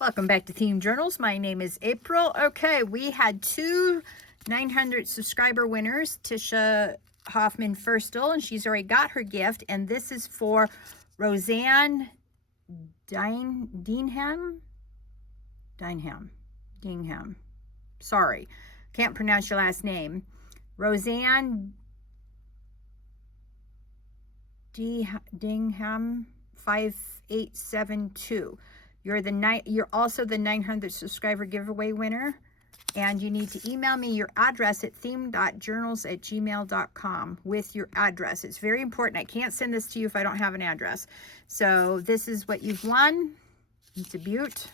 Welcome back to Themed Journals. My name is April. Okay, we had two 900 subscriber winners. Tisha Hoffman Firstel, and she's already got her gift. And this is for Roseanne Dingham. Sorry, can't pronounce your last name. Roseanne Dingham 5872. You're also the 900 subscriber giveaway winner, and you need to email me your address at themed.journals@gmail.com with your address. It's very important. I can't send this to you if I don't have an address. So this is what you've won. It's a beaut,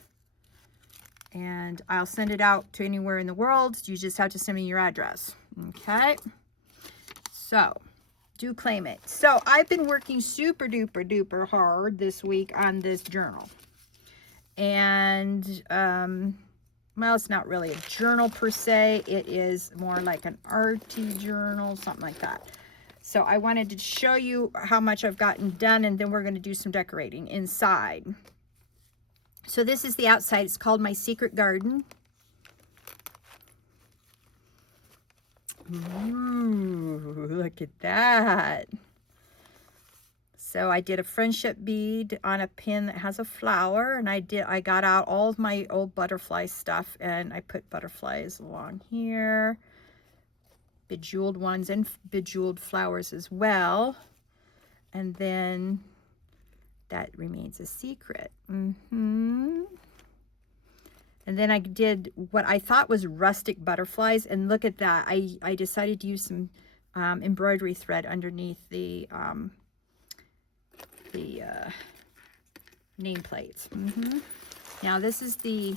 and I'll send it out to anywhere in the world. You just have to send me your address. Okay, so do claim it. So I've been working super duper hard this week on this journal. And, well, it's not really a journal per se. It is more like an arty journal, something like that. So I wanted to show you how much I've gotten done, and then we're going to do some decorating inside. So this is the outside. It's called My Secret Garden. Ooh, look at that. So I did a friendship bead on a pin that has a flower, and I got out all of my old butterfly stuff, and I put butterflies along here, bejeweled ones and bejeweled flowers as well. And then that remains a secret. And then I did what I thought was rustic butterflies, and look at that. I decided to use some embroidery thread underneath the nameplates. Now this is the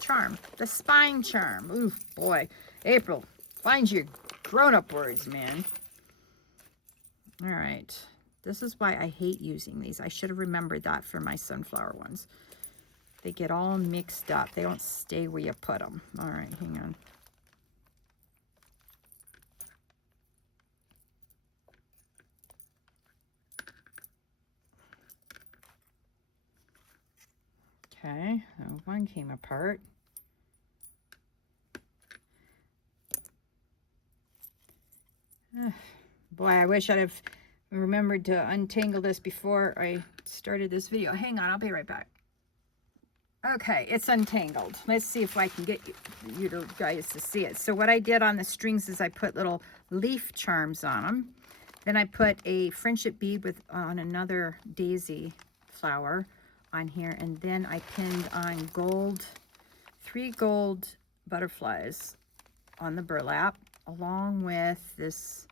charm, the spine charm. Ooh, boy, April, find your grown-up words, man. All right, this is why I hate using these. I should have remembered that for my sunflower ones. They get all mixed up. They don't stay where you put them. All right, hang on. Okay, so one came apart. Boy, I wish I'd have remembered to untangle this before I started this video. Hang on, I'll be right back. Okay, it's untangled. Let's see if I can get you guys to see it. So what I did on the strings is I put little leaf charms on them. Then I put a friendship bead on another daisy flower on here. And then I pinned on 3 gold butterflies on the burlap, along with this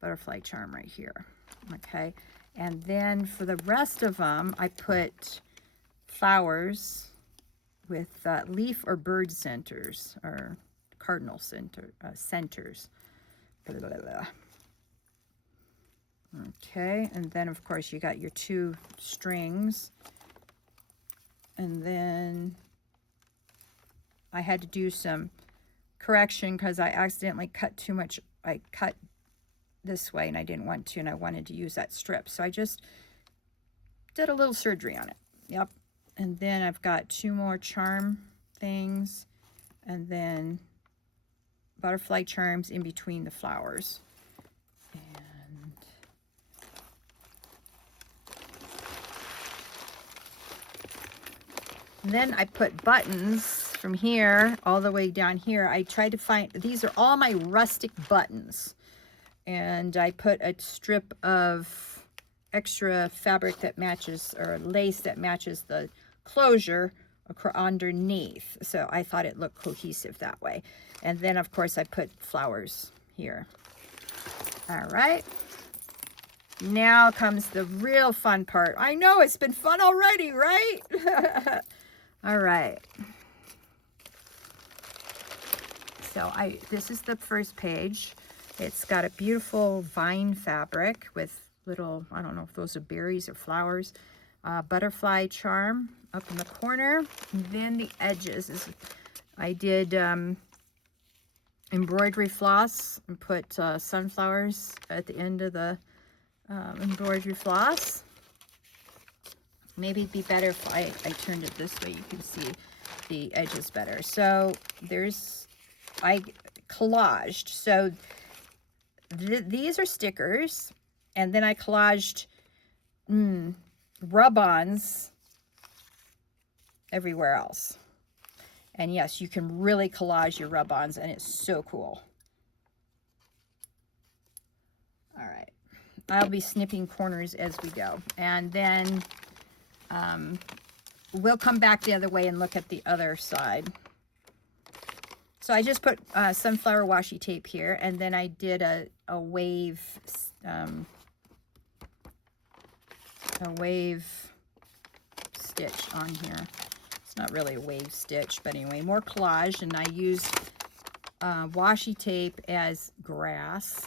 butterfly charm right here. Okay, and then for the rest of them, I put flowers with leaf or bird centers, or cardinal centers. Blah, blah, blah. Okay, and then of course you got your 2 strings. And then I had to do some correction because I accidentally cut too much. I cut this way and I didn't want to, and I wanted to use that strip. So I just did a little surgery on it. Yep. And then I've got 2 more charm things, and then butterfly charms in between the flowers. And then I put buttons from here all the way down here. I tried to find, these are all my rustic buttons. And I put a strip of extra fabric that matches, or lace that matches the closure underneath. So I thought it looked cohesive that way. And then of course I put flowers here. All right. Now comes the real fun part. I know it's been fun already, right? All right. So this is the first page. It's got a beautiful vine fabric with little, I don't know if those are berries or flowers, butterfly charm up in the corner. And then the edges I did embroidery floss and put sunflowers at the end of the embroidery floss. Maybe it'd be better if I turned it this way. You can see the edges better. So I collaged. So these are stickers. And then I collaged rub-ons everywhere else. And yes, you can really collage your rub-ons, and it's so cool. All right. I'll be snipping corners as we go. And then we'll come back the other way and look at the other side. So I just put sunflower washi tape here, and then I did a wave stitch on here. It's not really a wave stitch, but anyway, more collage, and I used washi tape as grass.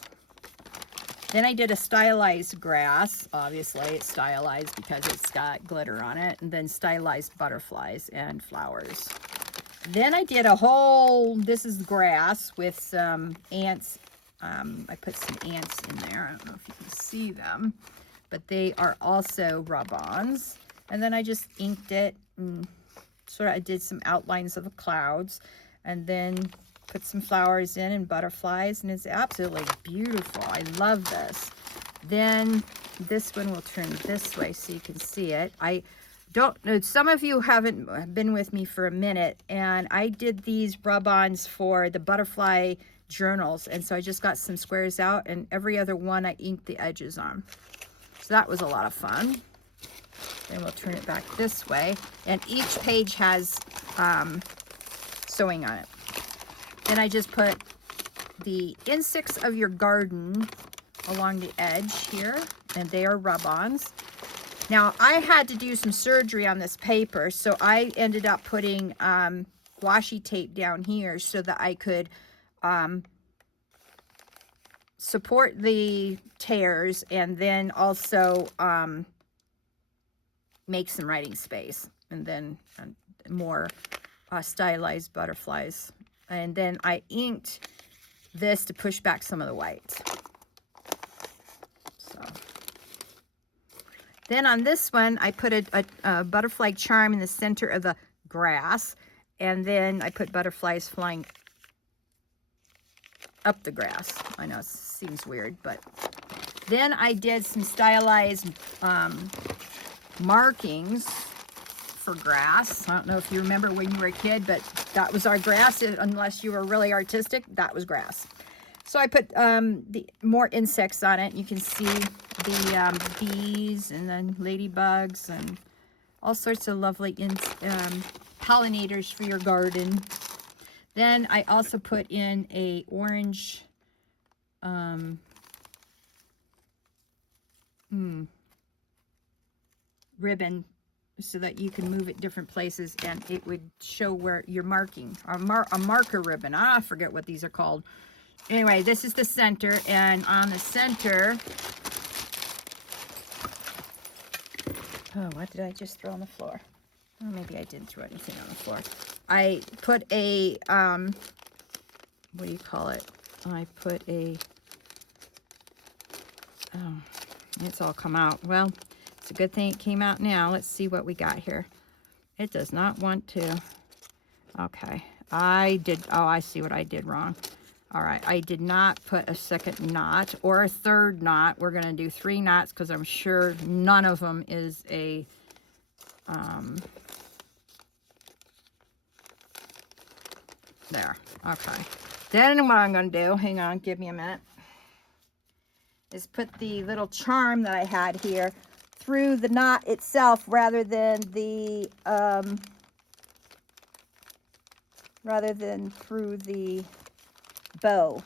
Then I did a stylized grass. Obviously, it's stylized because it's got glitter on it, and then stylized butterflies and flowers. Then I did a whole, this is grass with some ants. I put some ants in there. I don't know if you can see them, but they are also rub-ons. And then I just inked it and I did some outlines of the clouds, and then put some flowers in and butterflies, and it's absolutely beautiful. I love this. Then this one will turn this way so you can see it. I don't know, some of you haven't been with me for a minute, and I did these rub-ons for the butterfly journals, and so I just got some squares out, and every other one I inked the edges on. So that was a lot of fun. Then we'll turn it back this way, and each page has sewing on it. And I just put the insects of your garden along the edge here, and they are rub-ons. Now, I had to do some surgery on this paper, so I ended up putting washi tape down here so that I could support the tears, and then also make some writing space, and then more stylized butterflies. And then I inked this to push back some of the white. So then on this one, I put a butterfly charm in the center of the grass, and then I put butterflies flying up the grass. I know it seems weird, but then I did some stylized markings for grass. I don't know if you remember when you were a kid, but that was our grass. Unless you were really artistic, that was grass. So I put the more insects on it. You can see the bees and then ladybugs and all sorts of lovely pollinators for your garden. Then I also put in a orange ribbon so that you can move it different places, and it would show where you're marking. A marker ribbon. I forget what these are called. Anyway, this is the center, and on the center, oh, what did I just throw on the floor? Oh, maybe I didn't throw anything on the floor. I put a, what do you call it? I put a, oh, it's all come out. Well, it's a good thing it came out now. Let's see what we got here. It does not want to. Okay. I see what I did wrong. All right. I did not put a second knot or a third knot. We're going to do 3 knots because I'm sure none of them is a, there. Okay. Then what I'm going to do, hang on, give me a minute, is put the little charm that I had here through the knot itself rather than the through the bow.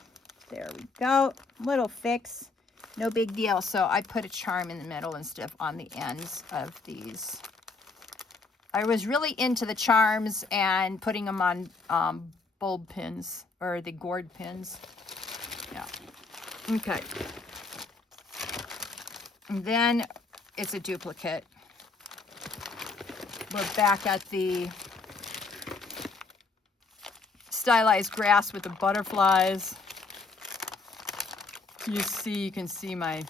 There we go. Little fix, no big deal. So I put a charm in the middle instead of on the ends of these. I was really into the charms and putting them on bulb pins, or the gourd pins. Yeah. Okay. And then it's a duplicate. We're back at the stylized grass with the butterflies. You can see my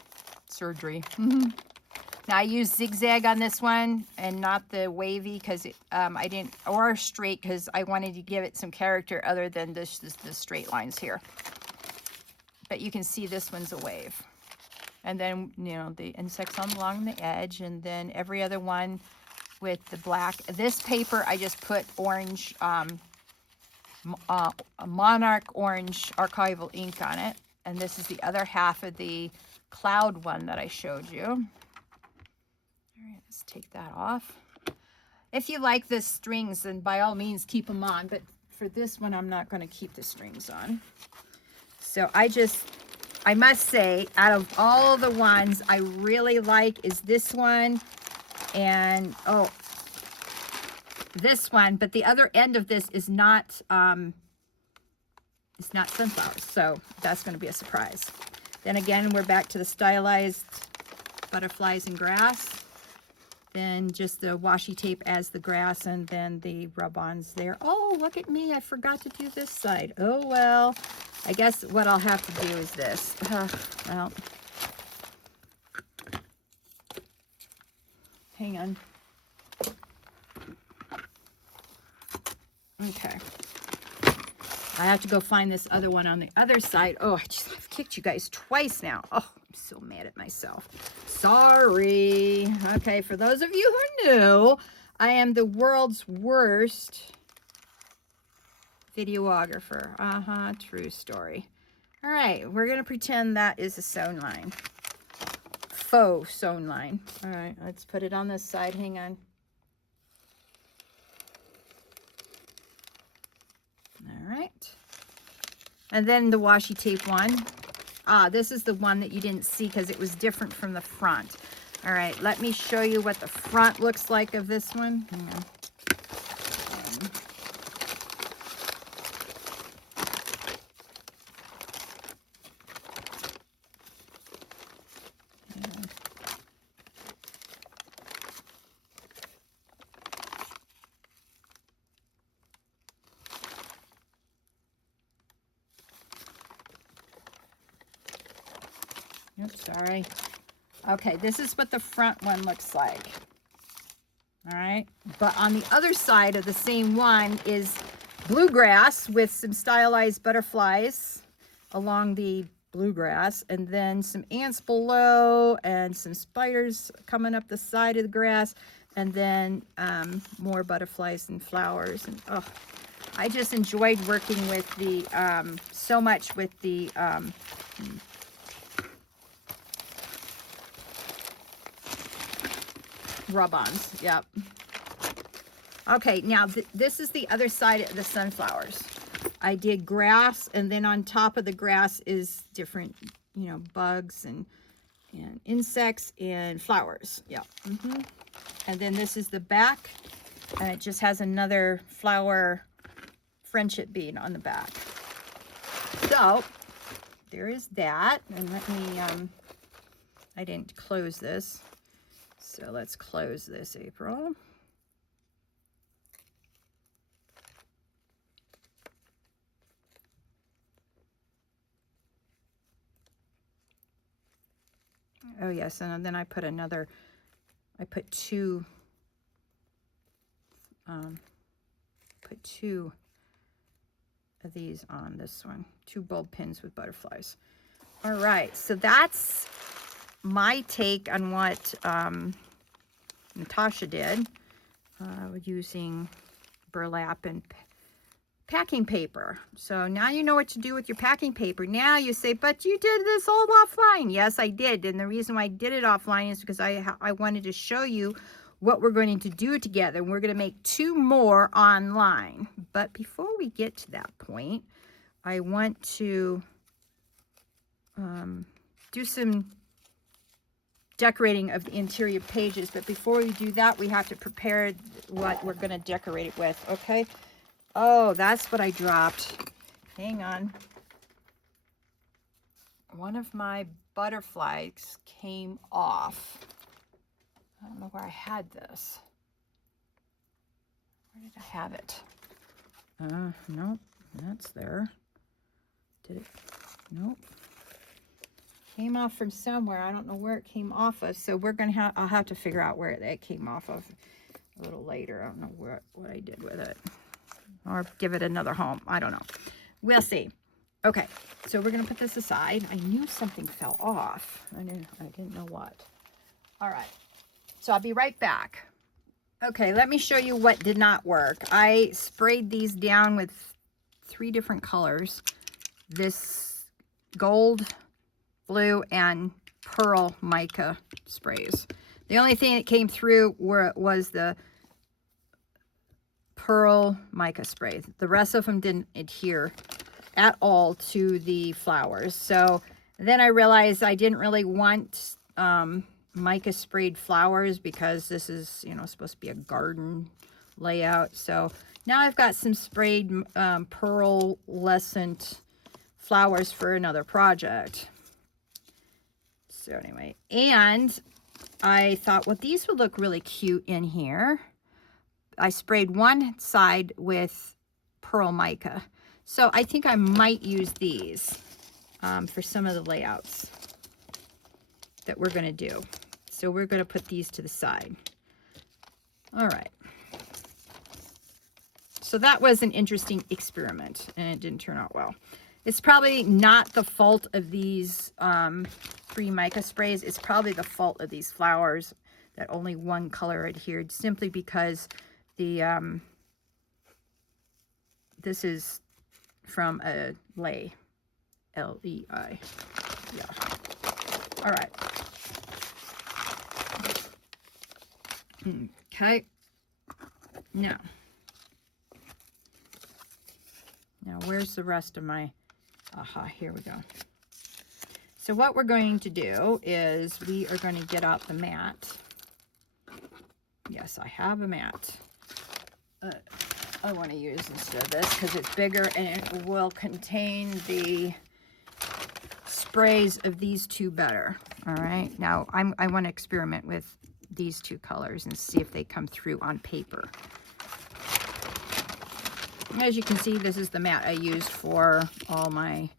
surgery. Now I use zigzag on this one and not the wavy because I didn't, or straight because I wanted to give it some character other than the straight lines here. But you can see this one's a wave. And then, you know, the insects along the edge, and then every other one with the black. This paper, I just put orange, monarch orange archival ink on it. And this is the other half of the cloud one that I showed you. All right, let's take that off. If you like the strings, then by all means keep them on. But for this one, I'm not going to keep the strings on. So I must say, out of all the ones I really like is this one and, oh, this one. But the other end of this is not, it's not sunflowers. So that's going to be a surprise. Then again, we're back to the stylized butterflies and grass. Then just the washi tape as the grass, and then the rub-ons there. Oh, look at me. I forgot to do this side. Oh, well. I guess what I'll have to do is this. Well, hang on. Okay. I have to go find this other one on the other side. Oh, I've kicked you guys twice now. Oh, I'm so mad at myself. Sorry. Okay, for those of you who knew, I am the world's worst videographer. True story. All right, we're going to pretend that is a sewn line. Faux sewn line. All right, let's put it on this side. Hang on. All right. And then the washi tape one. This is the one that you didn't see because it was different from the front. All right, let me show you what the front looks like of this one. Hang on. Oops, sorry. Okay, this is what the front one looks like. All right, but on the other side of the same one is bluegrass with some stylized butterflies along the bluegrass, and then some ants below and some spiders coming up the side of the grass, and then more butterflies and flowers. And oh, I just enjoyed working with the so much with the rub-ons. Yep. Okay, now this is the other side of the sunflowers. I did grass, and then on top of the grass is different, you know, bugs and insects and flowers. Yeah. And then this is the back, and it just has another flower friendship bead on the back. So there is that. And let me I didn't close this, so let's close this, April. Oh yes, and then I put another, I put two of these on this one, 2 bulb pins with butterflies. All right, so that's my take on what Natasha did using burlap and packing paper. So now you know what to do with your packing paper. Now you say, but you did this all offline. Yes, I did. And the reason why I did it offline is because I wanted to show you what we're going to do together. We're going to make 2 more online. But before we get to that point, I want to do some decorating of the interior pages. But before we do that, we have to prepare what we're going to decorate it with. Okay. Oh, that's what I dropped. Hang on. One of my butterflies came off. I don't know where I had this. Where did I have it? Nope. That's there. Did it? Nope. Came off from somewhere. I don't know where it came off of. So we're going to have, I'll have to figure out where it came off of a little later. I don't know what I did with it. Or give it another home. I don't know. We'll see. Okay. So we're going to put this aside. I knew something fell off. I didn't know what. All right. So I'll be right back. Okay. Let me show you what did not work. I sprayed these down with 3 different colors. This gold, blue, and pearl mica sprays. The only thing that came through was the pearl mica spray. The rest of them didn't adhere at all to the flowers. So then I realized I didn't really want mica sprayed flowers because this is, you know, supposed to be a garden layout. So now I've got some sprayed pearlescent flowers for another project. So anyway, and I thought, well, these would look really cute in here. I sprayed one side with pearl mica. So I think I might use these for some of the layouts that we're going to do. So we're going to put these to the side. All right. So that was an interesting experiment, and it didn't turn out well. It's probably not the fault of these 3 mica sprays. It's probably the fault of these flowers that only one color adhered, simply because the this is from a lei, L-E-I. Yeah. All right. Okay. Now where's the rest of my, aha, here we go. So what we're going to do is we are going to get out the mat. Yes, I have a mat. I want to use instead of this because it's bigger and it will contain the sprays of these 2 better. All right. Now I want to experiment with these 2 colors and see if they come through on paper. As you can see, this is the mat I used for all my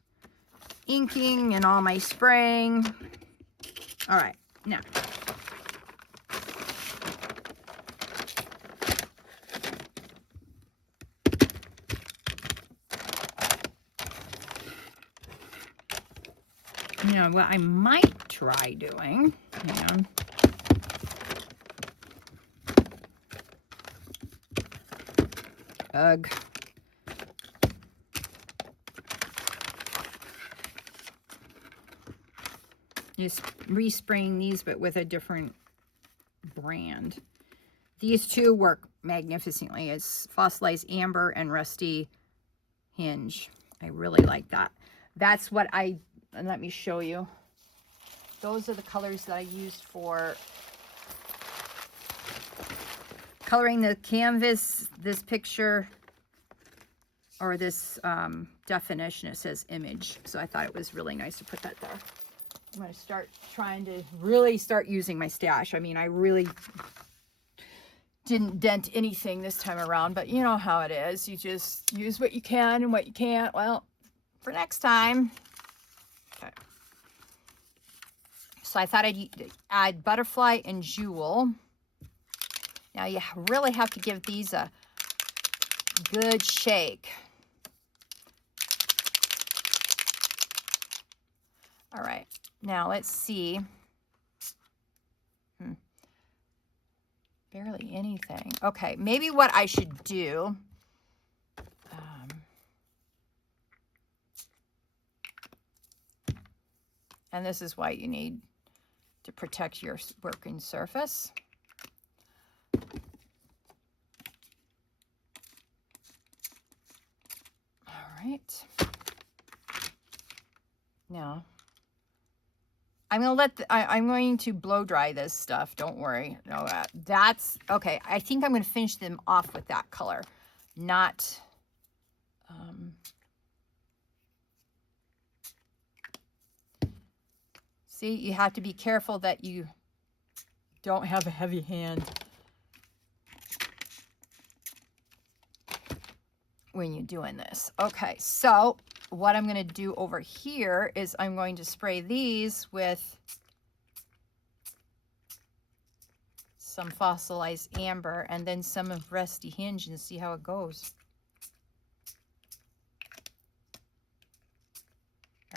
inking and all my spraying. All right, now. Now, what I might try doing, hang on. Ugh. Just respraying these, but with a different brand. These 2 work magnificently. It's Fossilized Amber and Rusty Hinge. I really like that. That's what let me show you. Those are the colors that I used for coloring the canvas, this picture, or this definition. It says image. So I thought it was really nice to put that there. I'm going to start trying to really start using my stash. I mean, I really didn't dent anything this time around, but you know how it is. You just use what you can and what you can't. Well, for next time. Okay. So I thought I'd add Butterfly and Jewel. Now you really have to give these a good shake. All right. Now let's see. Barely anything. Okay, maybe what I should do. And this is why you need to protect your working surface. All right. Now, I'm going to blow dry this stuff. Don't worry. No, that's okay. I think I'm going to finish them off with that color, not. See, you have to be careful that you don't have a heavy hand when you're doing this. Okay, so what I'm going to do over here is I'm going to spray these with some fossilized amber and then some of Rusty Hinge and see how it goes.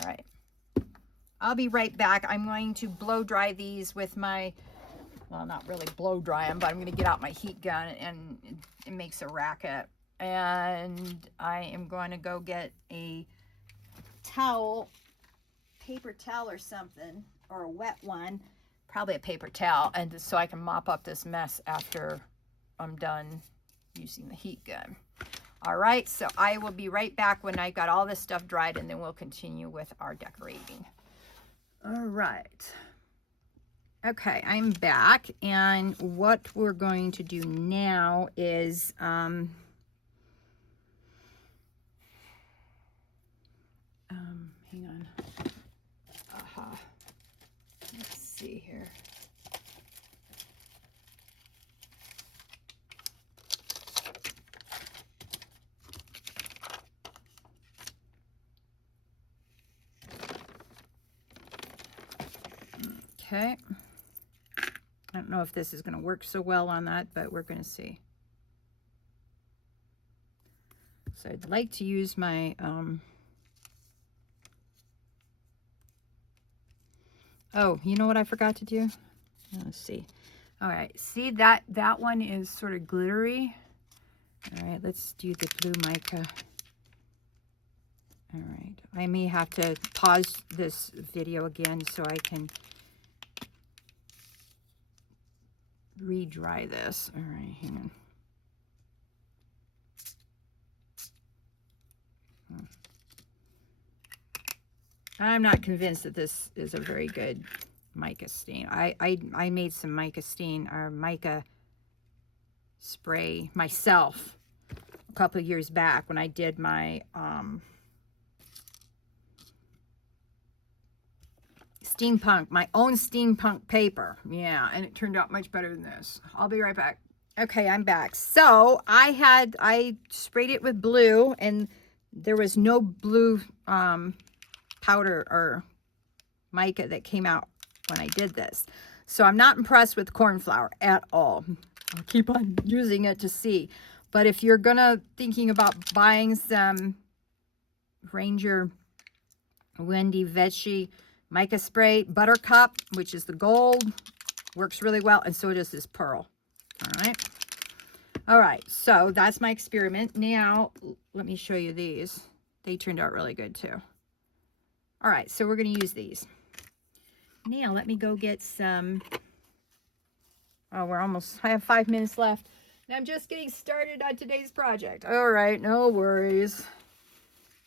All right. I'll be right back. I'm going to blow dry these with my, well, not really blow dry them, but I'm going to get out my heat gun, and it makes a racket. And I am going to go get a towel, paper towel or something, or a wet one, probably a paper towel, and so I can mop up this mess after I'm done using the heat gun. All right, so I will be right back when I got all this stuff dried, and then we'll continue with our decorating. All right. Okay, I'm back, and what we're going to do now is hang on. Let's see here. Okay. I don't know if this is going to work so well on that, but we're going to see. So I'd like to use my oh, you know what I forgot to do? Let's see. All right, see that one is sort of glittery. All right, let's do the blue mica. All right, I may have to pause this video again so I can re-dry this. All right, hang on. I'm not convinced that this is a very good mica stain. I made some mica stain or mica spray myself a couple of years back when I did my my own steampunk paper. Yeah, and it turned out much better than this. I'll be right back. Okay, I'm back. So I sprayed it with blue, and there was no blue powder or mica that came out when I did this. So I'm not impressed with cornflower at all. I'll keep on using it to see. But if you're thinking about buying some Ranger Wendy Vecchi mica spray, Buttercup, which is the gold, works really well, and so does this pearl. All right, so that's my experiment. Now let me show you these. They turned out really good too. All right, so we're going to use these. Now let me go get some. Oh, I have 5 minutes left, and I'm just getting started on today's project. All right, no worries.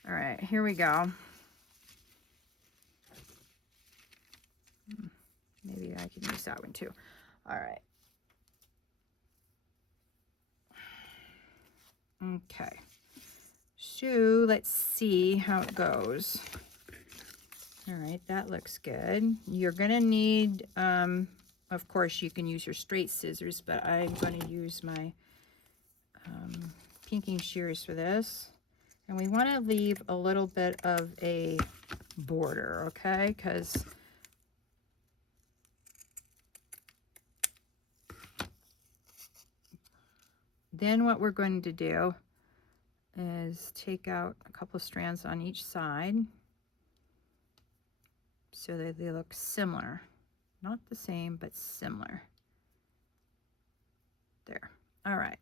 All right, here we go. Maybe I can use that one too. All right. Okay. So let's see how it goes. All right, that looks good. You're gonna need, of course, you can use your straight scissors, but I'm going to use my pinking shears for this. And we want to leave a little bit of a border, okay? Because then what we're going to do is take out a couple of strands on each side so that they look similar. Not the same, but similar. There. All right.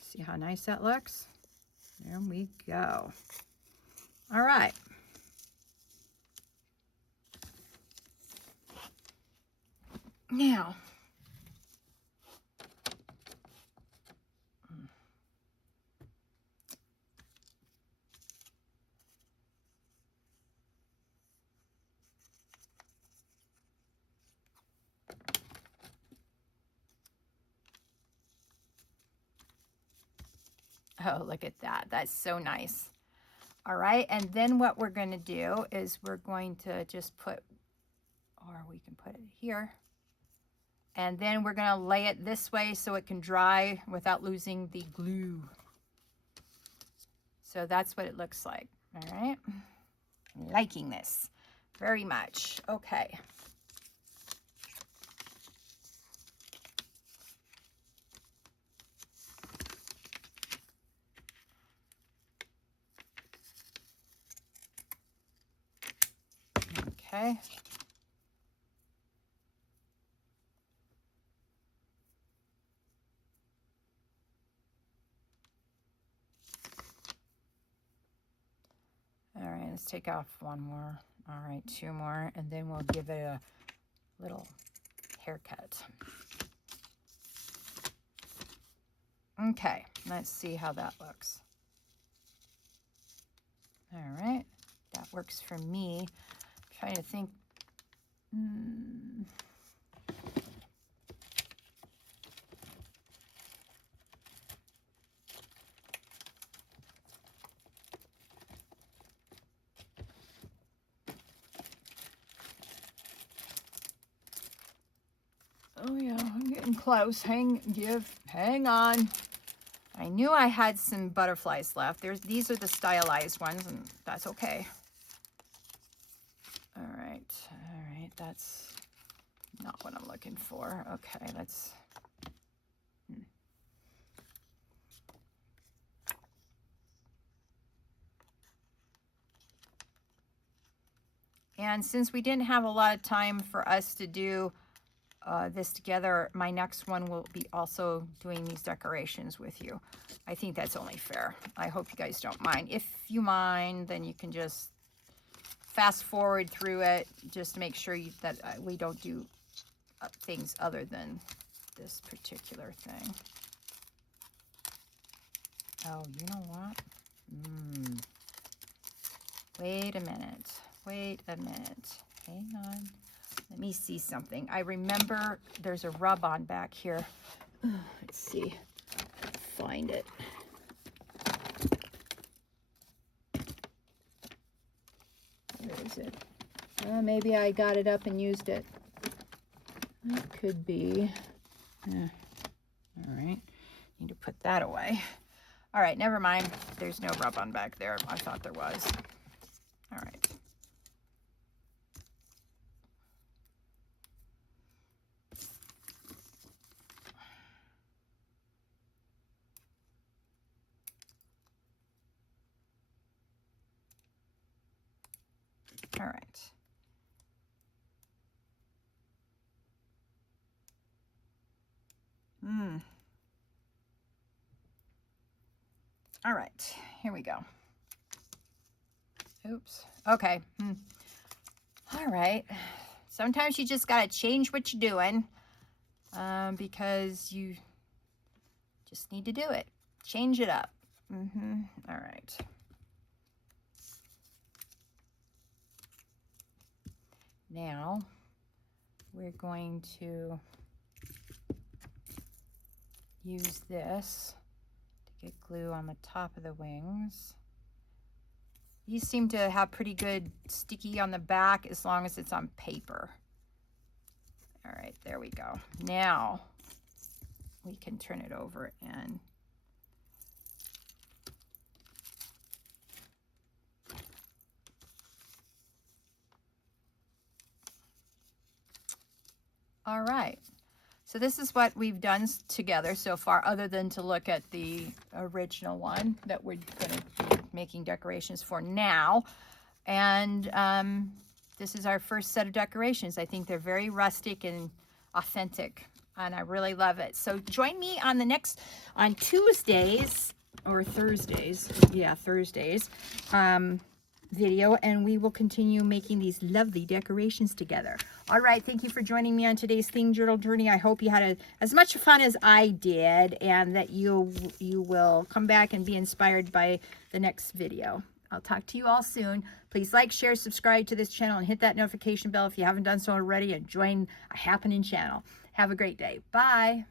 See how nice that looks? There we go. All right. Now, oh, look at that. That's so nice. All right, and then what we're going to do is we're going to just put, or we can put it here, and then we're going to lay it this way so it can dry without losing the glue. So that's what it looks like. All right. I'm liking this very much. Okay. Okay. All right, let's take off one more. All right, two more, and then we'll give it a little haircut. Okay, let's see how that looks. All right, that works for me. I'm trying to think. Oh yeah, I'm getting close. Hang on. I knew I had some butterflies left. These are the stylized ones, and that's okay. All right, that's not what I'm looking for. Okay, let's. And since we didn't have a lot of time for us to do this together, my next one will be also doing these decorations with you. I think that's only fair. I hope you guys don't mind. If you mind, then you can just fast forward through it, just to make sure that we don't do things other than this particular thing. Oh, you know what? Wait a minute. Hang on. Let me see something. I remember there's a rub-on back here. Let's see. Find it. Where is it? Maybe I got it up and used it. It could be. All right. Need to put that away. All right, never mind. There's no rub-on back there. I thought there was. All right. All right. All right, here we go. Oops. Okay. All right. Sometimes you just got to change what you're doing because you just need to do it. Change it up. All right. Now we're going to use this to get glue on the top of the wings. These seem to have pretty good sticky on the back as long as it's on paper. All right, there we go. Now we can turn it over and all right. So this is what we've done together so far, other than to look at the original one that we're going to be making decorations for now. And this is our first set of decorations. I think they're very rustic and authentic, and I really love it. So join me on Tuesdays or Thursdays. Yeah, Thursdays. Video, and we will continue making these lovely decorations together. All right, thank you for joining me on today's Themed Journal journey. I hope you had as much fun as I did, and that you will come back and be inspired by the next video. I'll talk to you all soon. Please like, share, subscribe to this channel, and hit that notification bell if you haven't done so already, and join a happening channel. Have a great day. Bye.